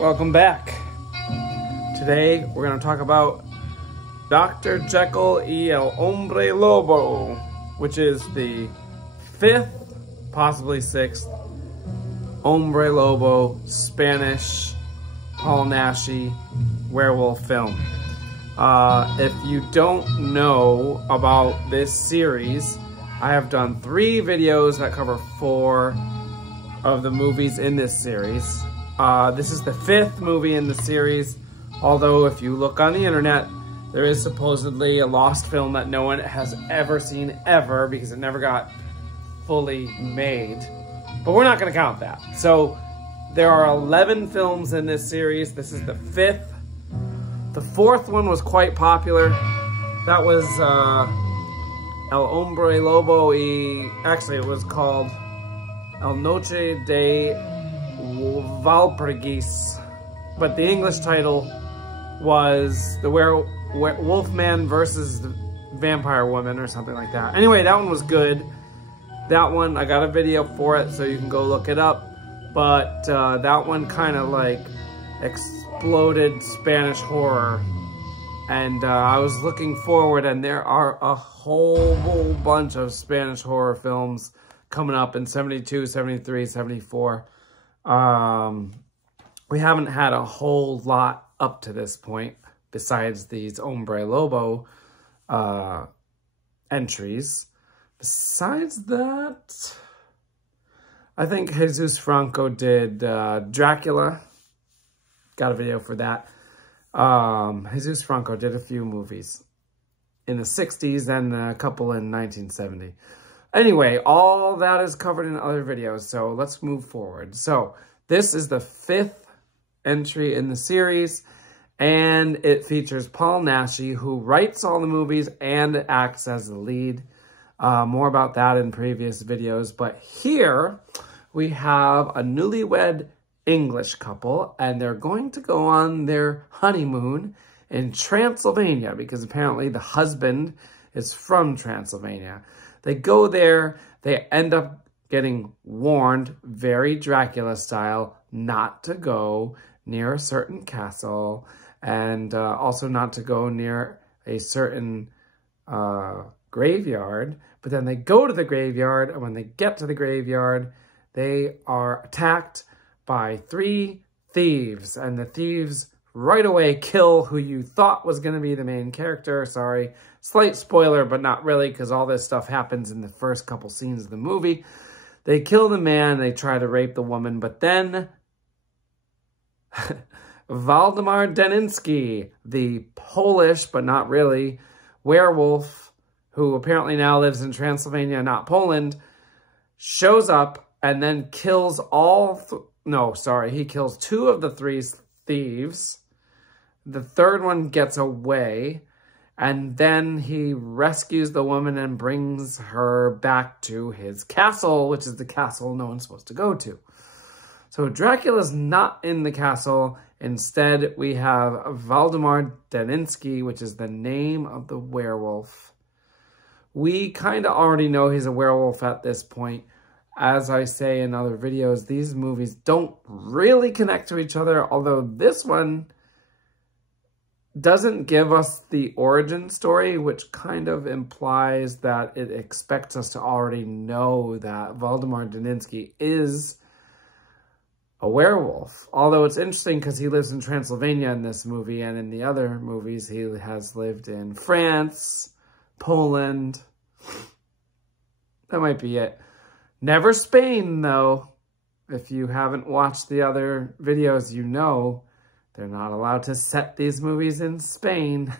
Welcome back. Today we're going to talk about Dr. Jekyll y el Hombre Lobo, which is the 5th, possibly 6th, Hombre Lobo Spanish Paul Naschy werewolf film. If you don't know about this series, I have done 3 videos that cover 4 of the movies in this series. This is the 5th movie in the series, although if you look on the internet, there is supposedly a lost film that no one has ever seen ever because it never got fully made. But we're not going to count that. So there are 11 films in this series. This is the 5th. The 4th one was quite popular. That was El Hombre Lobo y... Actually, it was called El Noche de Valpurgis, but the English title was The Wolfman versus the Vampire Woman or something like that. Anyway, that one was good. That one, I got a video for it, so you can go look it up. But that one kind of like exploded Spanish horror. And I was looking forward, and there are a whole bunch of Spanish horror films coming up in 72, 73, 74. We haven't had a whole lot up to this point besides these Hombre Lobo entries. Besides that, I think Jesus Franco did Dracula. Got a video for that. Jesus Franco did a few movies in the 60s and a couple in 1970. Anyway, all that is covered in other videos, so let's move forward. So, this is the 5th entry in the series, and it features Paul Naschy, who writes all the movies and acts as the lead. More about that in previous videos, but here we have a newlywed English couple, and they're going to go on their honeymoon in Transylvania, because apparently the husband is from Transylvania. They go there, they end up getting warned, very Dracula style, not to go near a certain castle, and also not to go near a certain graveyard. But then they go to the graveyard, and when they get to the graveyard, they are attacked by 3 thieves, and the thieves right away kill who you thought was going to be the main character. Sorry, slight spoiler, but not really, because all this stuff happens in the first couple scenes of the movie. They kill the man, they try to rape the woman, but then Waldemar Daniński, the Polish, but not really, werewolf, who apparently now lives in Transylvania, not Poland, shows up and then kills he kills 2 of the 3 thieves. The 3rd one gets away, and then he rescues the woman and brings her back to his castle, which is the castle no one's supposed to go to. So Dracula's not in the castle. Instead, we have Waldemar Daniński, which is the name of the werewolf. We kind of already know he's a werewolf at this point. As I say in other videos, these movies don't really connect to each other, although this one doesn't give us the origin story, which kind of implies that it expects us to already know that Waldemar Daniński is a werewolf. Although it's interesting because he lives in Transylvania in this movie, and in the other movies he has lived in France, Poland. That might be it. Never Spain, though. If you haven't watched the other videos, you know they're not allowed to set these movies in Spain.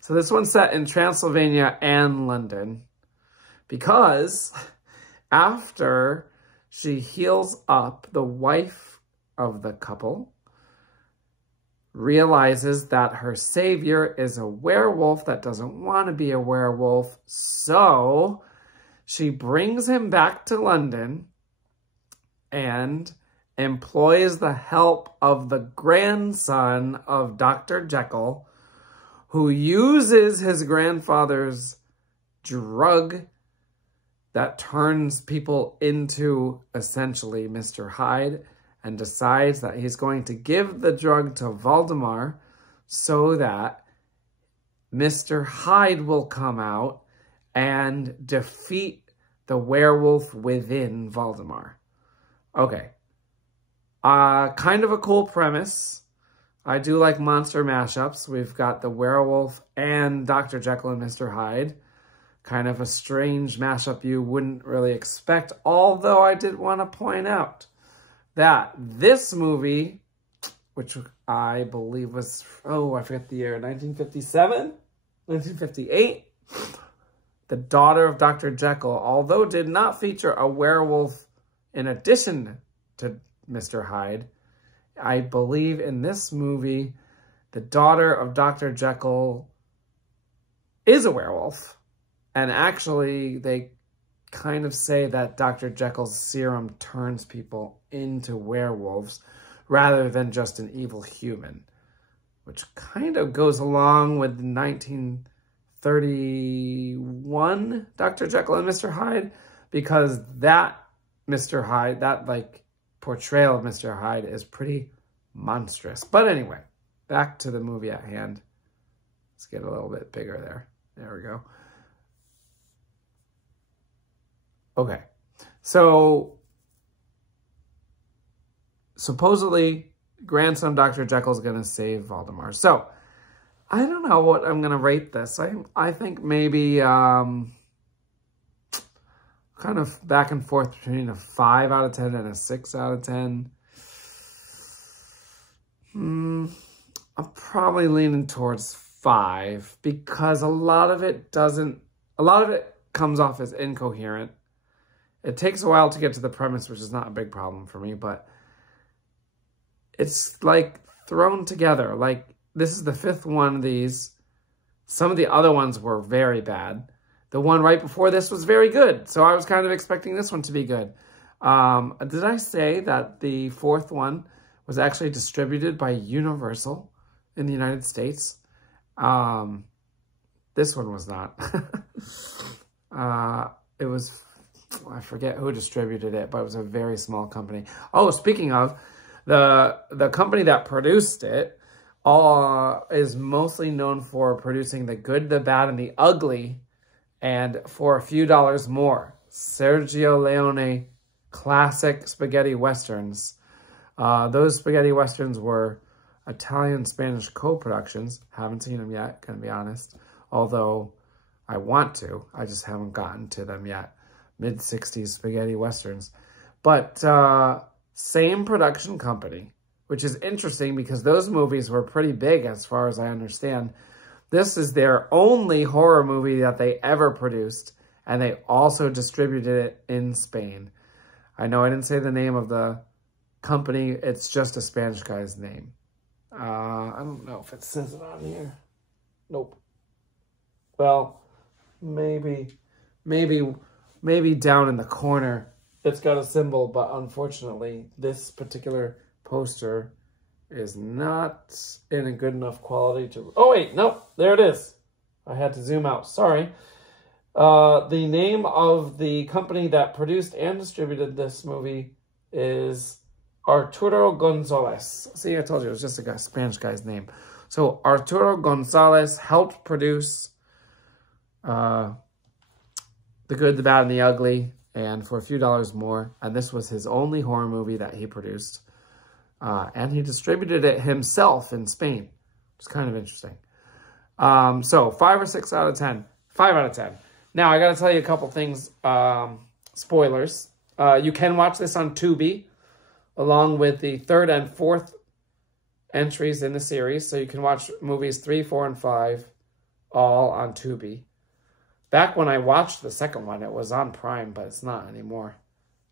So this one's set in Transylvania and London, because after she heals up, the wife of the couple realizes that her savior is a werewolf that doesn't want to be a werewolf, so she brings him back to London and employs the help of the grandson of Dr. Jekyll, who uses his grandfather's drug that turns people into essentially Mr. Hyde and decides that he's going to give the drug to Voldemort so that Mr. Hyde will come out and defeat the werewolf within Voldemort. Okay. Kind of a cool premise. I do like monster mashups. We've got the werewolf and Dr. Jekyll and Mr. Hyde. Kind of a strange mashup you wouldn't really expect, although I did want to point out that this movie, which I believe was, I forget the year, 1957? 1958? The daughter of Dr. Jekyll, although did not feature a werewolf in addition to Mr. Hyde, I believe in this movie, the daughter of Dr. Jekyll is a werewolf. And actually, they kind of say that Dr. Jekyll's serum turns people into werewolves rather than just an evil human, which kind of goes along with 1931 Dr. Jekyll and Mr. Hyde, because that Mr. Hyde, that like portrayal of Mr. Hyde is pretty monstrous. But anyway, back to the movie at hand. Let's get a little bit bigger there. There we go. Okay, so supposedly grandson Dr. Jekyll is going to save Voldemort. So I don't know what I'm going to rate this. I think maybe kind of back and forth between a 5 out of 10 and a 6 out of 10. I'm probably leaning towards 5 because a lot of it comes off as incoherent. It takes a while to get to the premise, which is not a big problem for me, but it's like thrown together. Like, this is the 5th one of these. Some of the other ones were very bad. The one right before this was very good, so I was kind of expecting this one to be good. Did I say that the 4th one was actually distributed by Universal in the United States? This one was not. It was... I forget who distributed it, but it was a very small company. Oh, speaking of, the company that produced it is mostly known for producing The Good, the Bad, and the Ugly, and for a few dollars more, Sergio Leone classic spaghetti westerns. Those spaghetti westerns were Italian-Spanish co-productions. Haven't seen them yet, gonna be honest. Although I want to, I just haven't gotten to them yet. Mid-60s spaghetti westerns. But same production company, which is interesting because those movies were pretty big as far as I understand. This is their only horror movie that they ever produced, and they also distributed it in Spain. I know I didn't say the name of the company. It's just a Spanish guy's name. I don't know if it says it on here. Nope. Well, maybe down in the corner it's got a symbol, but unfortunately this particular poster is not in a good enough quality to... Oh wait, nope, there it is. I had to zoom out, sorry. The name of the company that produced and distributed this movie is Arturo Gonzalez. See, I told you it was just a Spanish guy's name. So Arturo Gonzalez helped produce The Good, the Bad, and the Ugly, and for a few dollars more. And this was his only horror movie that he produced. And he distributed it himself in Spain. It's kind of interesting. So 5 or 6 out of 10. 5 out of 10. Now, I got to tell you a couple things. Spoilers. You can watch this on Tubi, along with the 3rd and 4th entries in the series. So you can watch movies 3, 4, and 5 all on Tubi. Back when I watched the 2nd one, it was on Prime, but it's not anymore.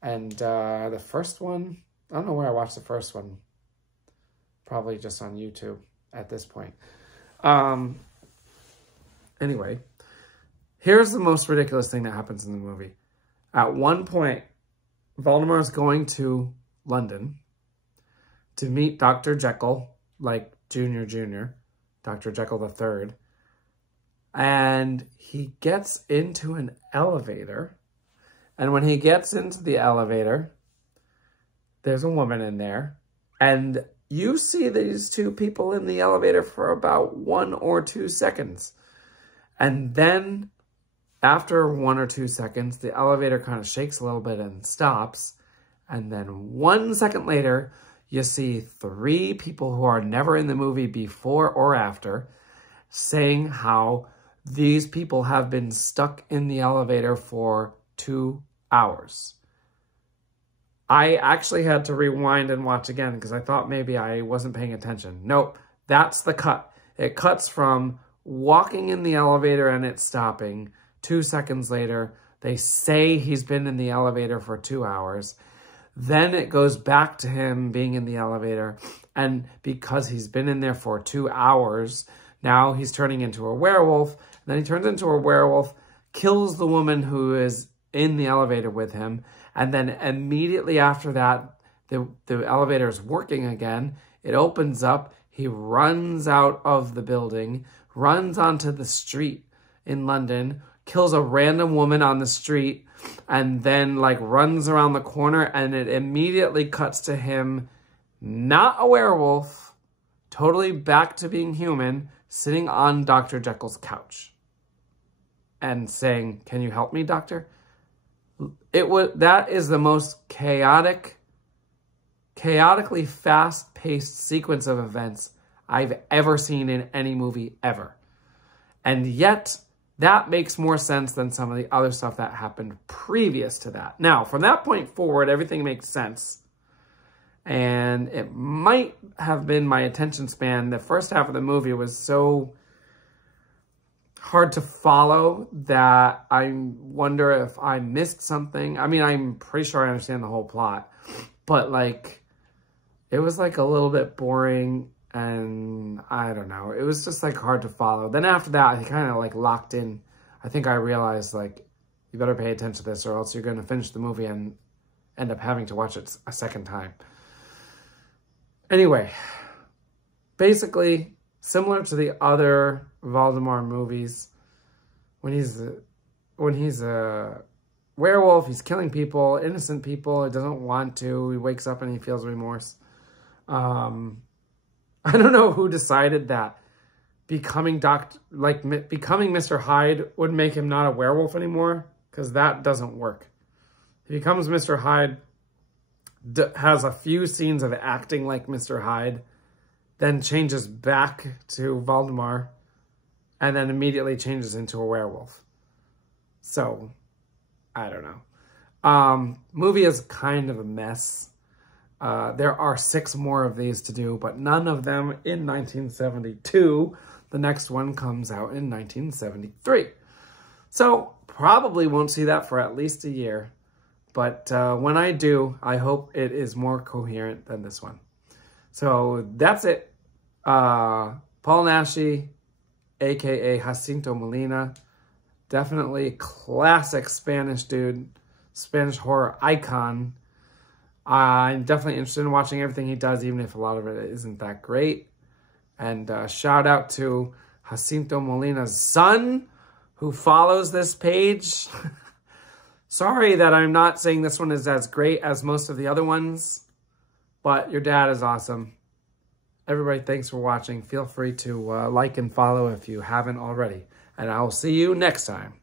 And the 1st one, I don't know where I watched the 1st one. Probably just on YouTube at this point. Anyway, here's the most ridiculous thing that happens in the movie. At one point, Voldemort is going to London to meet Dr. Jekyll, like Junior, Dr. Jekyll the Third. And he gets into an elevator. And when he gets into the elevator, there's a woman in there, and you see these two people in the elevator for about 1 or 2 seconds. And then after 1 or 2 seconds, the elevator kind of shakes a little bit and stops. And then 1 second later, you see 3 people who are never in the movie before or after saying how these people have been stuck in the elevator for 2 hours. I actually had to rewind and watch again because I thought maybe I wasn't paying attention. Nope, that's the cut. It cuts from walking in the elevator and it's stopping. 2 seconds later, they say he's been in the elevator for 2 hours. Then it goes back to him being in the elevator. And because he's been in there for 2 hours, now he's turning into a werewolf. And then he turns into a werewolf, kills the woman who is in the elevator with him. And then immediately after that, the elevator is working again. It opens up. He runs out of the building, runs onto the street in London, kills a random woman on the street, and then like runs around the corner, and it immediately cuts to him, not a werewolf, totally back to being human, sitting on Dr. Jekyll's couch and saying, "Can you help me, doctor?" That is the most chaotically fast-paced sequence of events I've ever seen in any movie ever. And yet, that makes more sense than some of the other stuff that happened previous to that. Now, from that point forward, everything makes sense. And it might have been my attention span. The first half of the movie was so hard to follow that I wonder if I missed something. I mean, I'm pretty sure I understand the whole plot, but like, it was like a little bit boring, and I don't know. It was just like hard to follow. Then after that, I kind of like locked in. I think I realized like, you better pay attention to this or else you're going to finish the movie and end up having to watch it a second time. Anyway, basically, similar to the other Voldemort movies, when he's a werewolf, he's killing people, innocent people. He doesn't want to. He wakes up and he feels remorse. I don't know who decided that becoming Mr. Hyde would make him not a werewolf anymore, because that doesn't work. He becomes Mr. Hyde, has a few scenes of acting like Mr. Hyde, then changes back to Voldemort, and then immediately changes into a werewolf. So, I don't know. Movie is kind of a mess. There are 6 more of these to do, but none of them in 1972. The next one comes out in 1973. So, probably won't see that for at least a year. But when I do, I hope it is more coherent than this one. So that's it. Paul Naschy, a.k.a. Jacinto Molina. Definitely classic Spanish dude. Spanish horror icon. I'm definitely interested in watching everything he does, even if a lot of it isn't that great. And shout out to Jacinto Molina's son, who follows this page. Sorry that I'm not saying this one is as great as most of the other ones, but your dad is awesome. Everybody, thanks for watching. Feel free to like and follow if you haven't already. And I will see you next time.